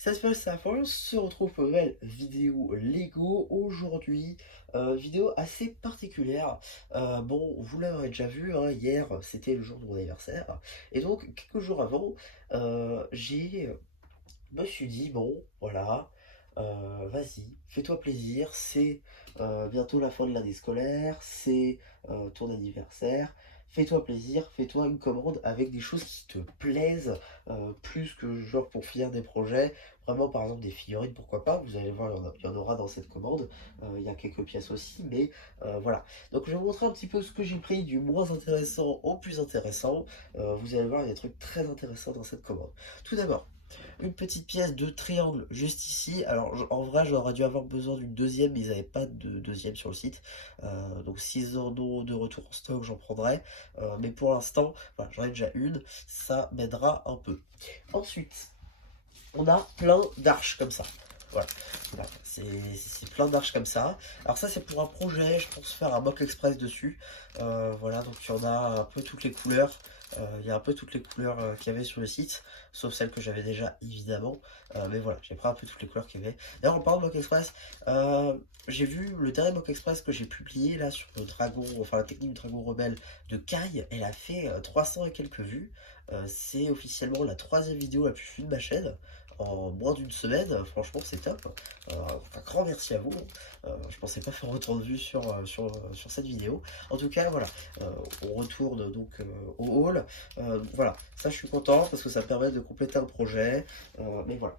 Ça se passe à fond, on se retrouve pour une nouvelle vidéo Lego aujourd'hui, vidéo assez particulière. Bon, vous l'avez déjà vu, hein, hier c'était le jour de mon anniversaire, et donc quelques jours avant, me suis dit, bon, voilà, vas-y, fais-toi plaisir, c'est bientôt la fin de l'année scolaire, c'est ton anniversaire, fais-toi plaisir, fais-toi une commande avec des choses qui te plaisent, plus que genre pour finir des projets, vraiment par exemple des figurines, pourquoi pas, vous allez voir, il y en aura dans cette commande, il y a quelques pièces aussi, mais voilà. Donc je vais vous montrer un petit peu ce que j'ai pris du moins intéressant au plus intéressant, vous allez voir, il y a des trucs très intéressants dans cette commande. Tout d'abord, une petite pièce de triangle juste ici. Alors en vrai j'aurais dû avoir besoin d'une deuxième, mais ils n'avaient pas de deuxième sur le site. Donc s'ils en ont de retour en stock, j'en prendrai. Mais pour l'instant, voilà, j'en ai déjà une, ça m'aidera un peu. Ensuite, on a plein d'arches comme ça. Voilà, voilà, c'est plein d'arches comme ça. Alors ça c'est pour un projet, je pense faire un mock express dessus. Voilà, donc il y en a un peu toutes les couleurs. Il y a un peu toutes les couleurs qu'il y avait sur le site, sauf celles que j'avais déjà évidemment. Mais voilà, j'ai pris un peu toutes les couleurs qu'il y avait. D'ailleurs en parlant de mock express, j'ai vu le dernier mock express que j'ai publié là sur le dragon, enfin la technique du dragon rebelle de Kai. Elle a fait 300 et quelques vues. C'est officiellement la troisième vidéo la plus vue de ma chaîne en moins d'une semaine. Franchement c'est top. Un grand merci à vous. Je pensais pas faire autant de vues sur cette vidéo. En tout cas voilà, on retourne donc au haul. Voilà, ça je suis content parce que ça me permet de compléter un projet. Mais voilà.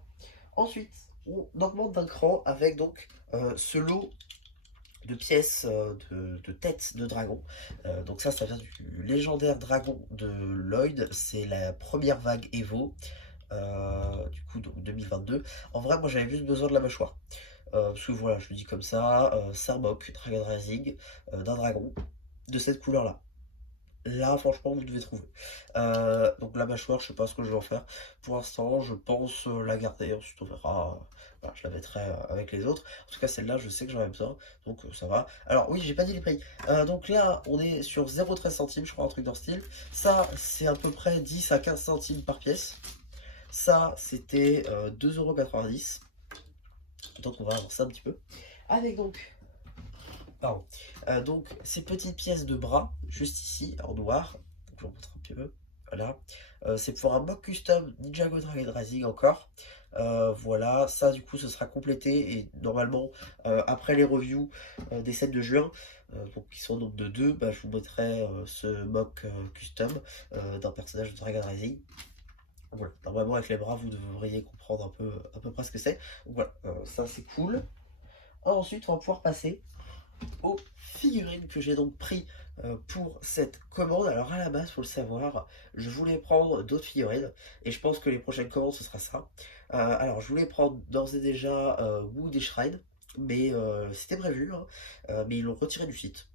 Ensuite, on augmente d'un cran avec donc ce lot de pièces de têtes de dragon. Donc ça vient du légendaire dragon de Lloyd. C'est la première vague Evo. Du coup donc 2022. En vrai moi j'avais juste besoin de la mâchoire. Parce que voilà, je le dis comme ça, Sarbok, Dragon Rising, d'un dragon, de cette couleur là. Là, franchement, vous devez trouver. Donc la mâchoire, je sais pas ce que je vais en faire. Pour l'instant, je pense la garder. Ensuite, on verra. Voilà, je la mettrai avec les autres. En tout cas, celle-là, je sais que j'en ai besoin. Donc ça va. Alors oui, j'ai pas dit les prix. Donc là, on est sur 0,13 centimes, je crois, un truc dans le style. Ça, c'est à peu près 10 à 15 centimes par pièce. Ça, c'était 2,90 €. Donc on va avancer un petit peu. Avec donc pardon. Donc, ces petites pièces de bras, juste ici, en noir. Donc, je vous montre un petit peu. Voilà. C'est pour un mock custom Ninjago Dragon Rising encore. Voilà, ça du coup ce sera complété et normalement après les reviews des sets de juin, donc qui sont donc de deux, bah, je vous mettrai ce mock custom d'un personnage de Dragon Rising. Voilà, normalement avec les bras vous devriez comprendre un peu à peu près ce que c'est. Donc voilà, ça c'est cool. Ensuite on va pouvoir passer aux figurines que j'ai donc pris pour cette commande. Alors à la base, faut le savoir, je voulais prendre d'autres figurines et je pense que les prochaines commandes ce sera ça. Alors je voulais prendre d'ores et déjà Wood et Shrine, mais c'était prévu, hein, mais ils l'ont retiré du site.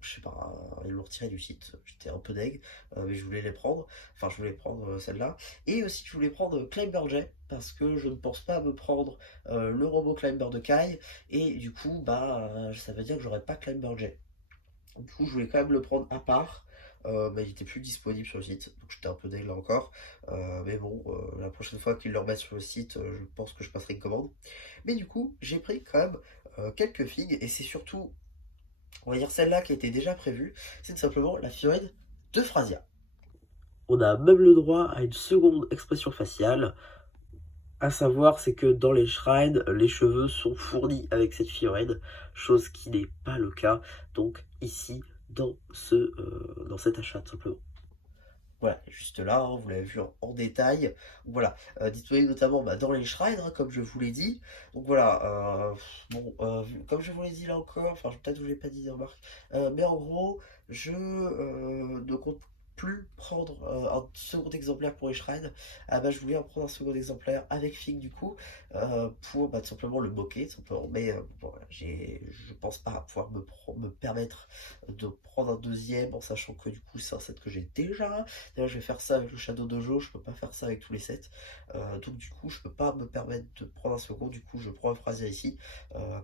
Je sais pas, ils l'ont retiré du site, j'étais un peu deg, mais je voulais les prendre, enfin je voulais prendre celle-là, et aussi je voulais prendre Climber J, parce que je ne pense pas me prendre le robot Climber de Kai, et du coup, bah, ça veut dire que j'aurais pas Climber J. Du coup, je voulais quand même le prendre à part. Mais il était plus disponible sur le site, donc j'étais un peu deg là encore. Mais bon, la prochaine fois qu'ils le remettent sur le site, je pense que je passerai une commande. Mais du coup, j'ai pris quand même quelques figues, et c'est surtout, on va dire celle-là qui était déjà prévue, c'est tout simplement la figurine de Phrasia. On a même le droit à une seconde expression faciale. À savoir, c'est que dans les shrines, les cheveux sont fournis avec cette figurine, chose qui n'est pas le cas, donc ici, dans cet achat, tout simplement. Voilà, juste là, hein, vous l'avez vu en détail. Voilà, disponible notamment bah, dans les shrines, hein, comme je vous l'ai dit. Donc voilà, bon, comme je vous l'ai dit là encore, enfin peut-être que je l'ai pas dit, remarque, mais en gros, je ne compte plus prendre un second exemplaire pour les shrines. Ah bah je voulais en prendre un second exemplaire avec Fig du coup, pour bah, tout simplement le moquer, tout simplement. Mais bon, voilà, je pense pas pouvoir me permettre de prendre un deuxième en sachant que du coup c'est un set que j'ai déjà. D'ailleurs, je vais faire ça avec le Shadow Dojo, je peux pas faire ça avec tous les sets. Donc du coup, je peux pas me permettre de prendre un second, du coup je prends un Phrasia ici,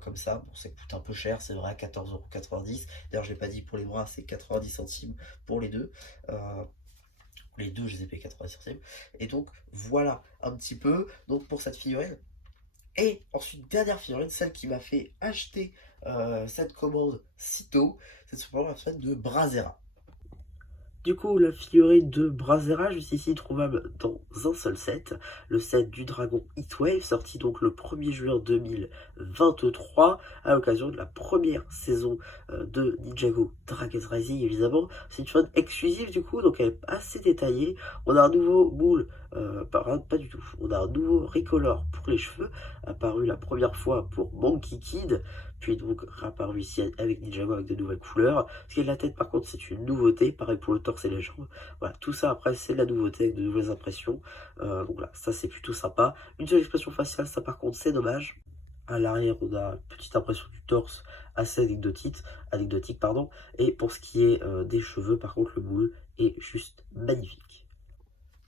comme ça. Bon, ça coûte un peu cher, c'est vrai, 14,90 €. D'ailleurs, j'ai pas dit pour les bras, c'est 90 centimes pour les deux. Les deux, je les ai payés 90 centimes. Et donc, voilà un petit peu donc pour cette figurine. Et ensuite, dernière figurine, celle qui m'a fait acheter cette commande si tôt, c'est tout simplement la figurine de Brazera. Du coup, la figurine de Brazera, juste ici, trouvable dans un seul set, le set du Dragon Heatwave, sorti donc le 1er juin 2023, à l'occasion de la première saison de Ninjago Dragon's Rising, évidemment. C'est une figurine exclusive, du coup, donc elle est assez détaillée. On a un nouveau moule, pas du tout, on a un nouveau recolor pour les cheveux, apparu la première fois pour Monkey Kid, puis donc réapparu ici avec Ninjago avec de nouvelles couleurs. Ce qui est de la tête, par contre, c'est une nouveauté. Pareil pour le torse et les jambes. Voilà, tout ça après, c'est de la nouveauté avec de nouvelles impressions. Donc voilà, ça c'est plutôt sympa. Une seule expression faciale, ça par contre, c'est dommage. À l'arrière, on a une petite impression du torse assez anecdotique, pardon. Et pour ce qui est des cheveux, par contre, le moule est juste magnifique.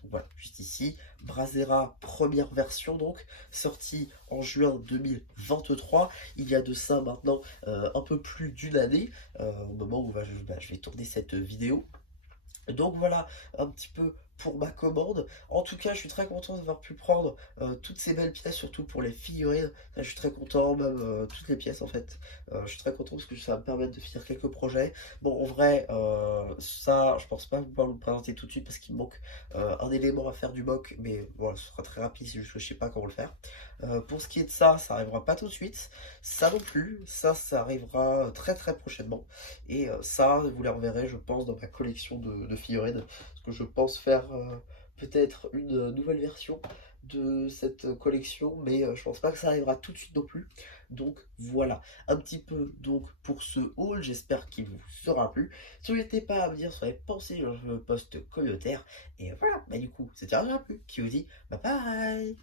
Donc voilà, juste ici, Brazera première version donc, sortie en juin 2023, il y a de ça maintenant un peu plus d'une année, au moment où je vais tourner cette vidéo. Donc voilà un petit peu pour ma commande. En tout cas, je suis très content d'avoir pu prendre toutes ces belles pièces, surtout pour les figurines. Je suis très content, même toutes les pièces en fait. Je suis très content parce que ça va me permettre de finir quelques projets. Bon, en vrai, ça, je pense pas pouvoir vous le présenter tout de suite parce qu'il me manque un élément à faire du mock, mais voilà, ce sera très rapide, c'est juste que je sais pas comment le faire. Pour ce qui est de ça, ça arrivera pas tout de suite. Ça non plus, ça arrivera très très prochainement. Et ça, vous les reverrez, je pense, dans ma collection de figurines. Parce que je pense faire peut-être une nouvelle version de cette collection, mais je pense pas que ça arrivera tout de suite non plus. Donc voilà, un petit peu donc pour ce haul, j'espère qu'il vous sera plu. N'hésitez pas à me dire ce que vous avez pensé dans le post communautaire. Et voilà, bah du coup, c'était un peu qui vous dit bye bye.